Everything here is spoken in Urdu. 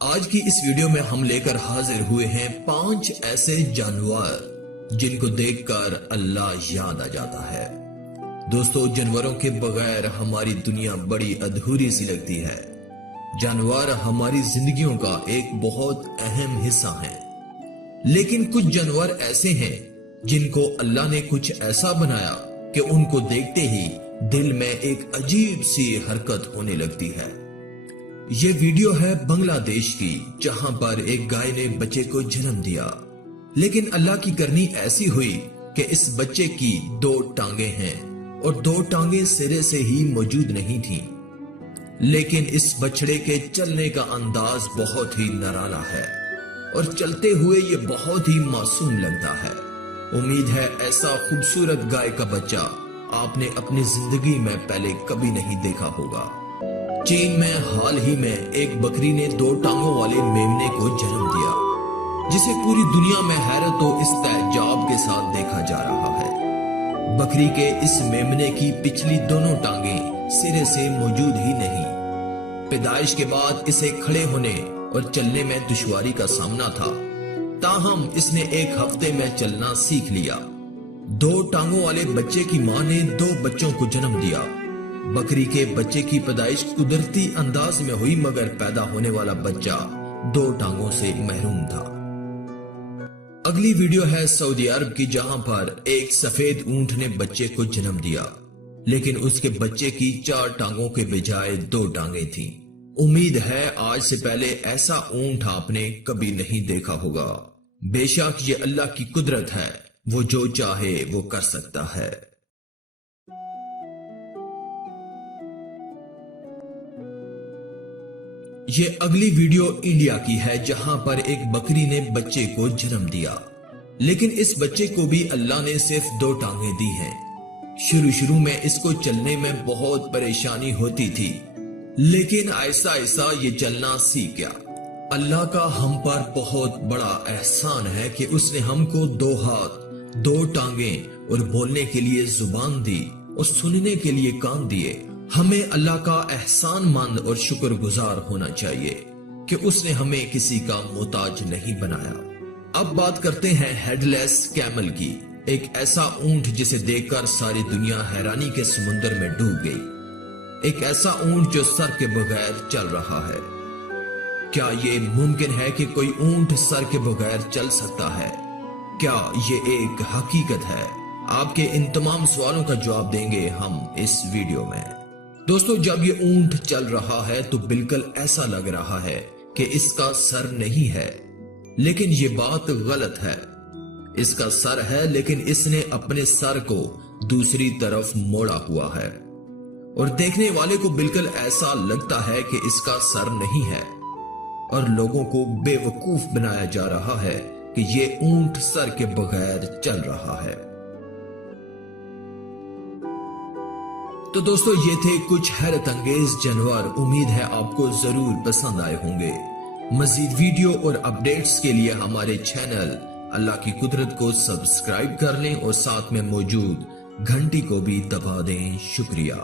آج کی اس ویڈیو میں ہم لے کر حاضر ہوئے ہیں 5 ایسے جانور جن کو دیکھ کر اللہ یاد آ جاتا ہے۔ دوستو، جانوروں کے بغیر ہماری دنیا بڑی ادھوری سی لگتی ہے۔ جانور ہماری زندگیوں کا ایک بہت اہم حصہ ہیں، لیکن کچھ جانور ایسے ہیں جن کو اللہ نے کچھ ایسا بنایا کہ ان کو دیکھتے ہی دل میں ایک عجیب سی حرکت ہونے لگتی ہے۔ یہ ویڈیو ہے بنگلہ دیش کی، جہاں پر ایک گائے نے بچے کو جنم دیا، لیکن اللہ کی کرنی ایسی ہوئی کہ اس بچے کی 2 ٹانگیں ہیں اور 2 ٹانگیں سرے سے ہی موجود نہیں تھیں، لیکن اس بچڑے کے چلنے کا انداز بہت ہی نرالا ہے اور چلتے ہوئے یہ بہت ہی معصوم لگتا ہے۔ امید ہے ایسا خوبصورت گائے کا بچہ آپ نے اپنی زندگی میں پہلے کبھی نہیں دیکھا ہوگا۔ چین میں حال ہی میں ایک بکری نے 2 ٹانگوں والے میمنے کو جنم دیا، جسے پوری دنیا میں حیرت و استعجاب کے ساتھ دیکھا جا رہا ہے۔ بکری کے اس میمنے کی پچھلی دونوں ٹانگیں سرے سے موجود ہی نہیں۔ پیدائش کے بعد اسے کھڑے ہونے اور چلنے میں دشواری کا سامنا تھا، تاہم اس نے 1 ہفتے میں چلنا سیکھ لیا۔ 2 ٹانگوں والے بچے کی ماں نے 2 بچوں کو جنم دیا۔ بکری کے بچے کی پیدائش قدرتی انداز میں ہوئی، مگر پیدا ہونے والا بچہ 2 ٹانگوں سے محروم تھا۔ اگلی ویڈیو ہے سعودی عرب کی، جہاں پر ایک سفید اونٹ نے بچے کو جنم دیا، لیکن اس کے بچے کی 4 ٹانگوں کے بجائے 2 ٹانگیں تھیں۔ امید ہے آج سے پہلے ایسا اونٹ آپ نے کبھی نہیں دیکھا ہوگا۔ بے شک یہ اللہ کی قدرت ہے، وہ جو چاہے وہ کر سکتا ہے۔ یہ اگلی ویڈیو انڈیا کی ہے، جہاں پر ایک بکری نے بچے کو جنم دیا، لیکن اس بچے کو بھی اللہ نے صرف 2 ٹانگیں دی ہیں۔ شروع میں اس کو چلنے میں بہت پریشانی ہوتی تھی، لیکن آہستہ آہستہ یہ چلنا سیکھ گیا۔ اللہ کا ہم پر بہت بڑا احسان ہے کہ اس نے ہم کو 2 ہاتھ، 2 ٹانگیں اور بولنے کے لیے زبان دی اور سننے کے لیے کان دیے۔ ہمیں اللہ کا احسان مند اور شکر گزار ہونا چاہیے کہ اس نے ہمیں کسی کا محتاج نہیں بنایا۔ اب بات کرتے ہیں ہیڈ لیس کیمل کی، ایک ایسا اونٹ جسے دیکھ کر ساری دنیا حیرانی کے سمندر میں ڈوب گئی۔ ایک ایسا اونٹ جو سر کے بغیر چل رہا ہے۔ کیا یہ ممکن ہے کہ کوئی اونٹ سر کے بغیر چل سکتا ہے؟ کیا یہ ایک حقیقت ہے؟ آپ کے ان تمام سوالوں کا جواب دیں گے ہم اس ویڈیو میں۔ دوستو، جب یہ اونٹ چل رہا ہے تو بالکل ایسا لگ رہا ہے کہ اس کا سر نہیں ہے، لیکن یہ بات غلط ہے۔ اس کا سر ہے، لیکن اس نے اپنے سر کو دوسری طرف موڑا ہوا ہے، اور دیکھنے والے کو بالکل ایسا لگتا ہے کہ اس کا سر نہیں ہے، اور لوگوں کو بے وقوف بنایا جا رہا ہے کہ یہ اونٹ سر کے بغیر چل رہا ہے۔ تو دوستو، یہ تھے کچھ حیرت انگیز جانور۔ امید ہے آپ کو ضرور پسند آئے ہوں گے۔ مزید ویڈیو اور اپڈیٹس کے لیے ہمارے چینل اللہ کی قدرت کو سبسکرائب کر لیں اور ساتھ میں موجود گھنٹی کو بھی دبا دیں۔ شکریہ۔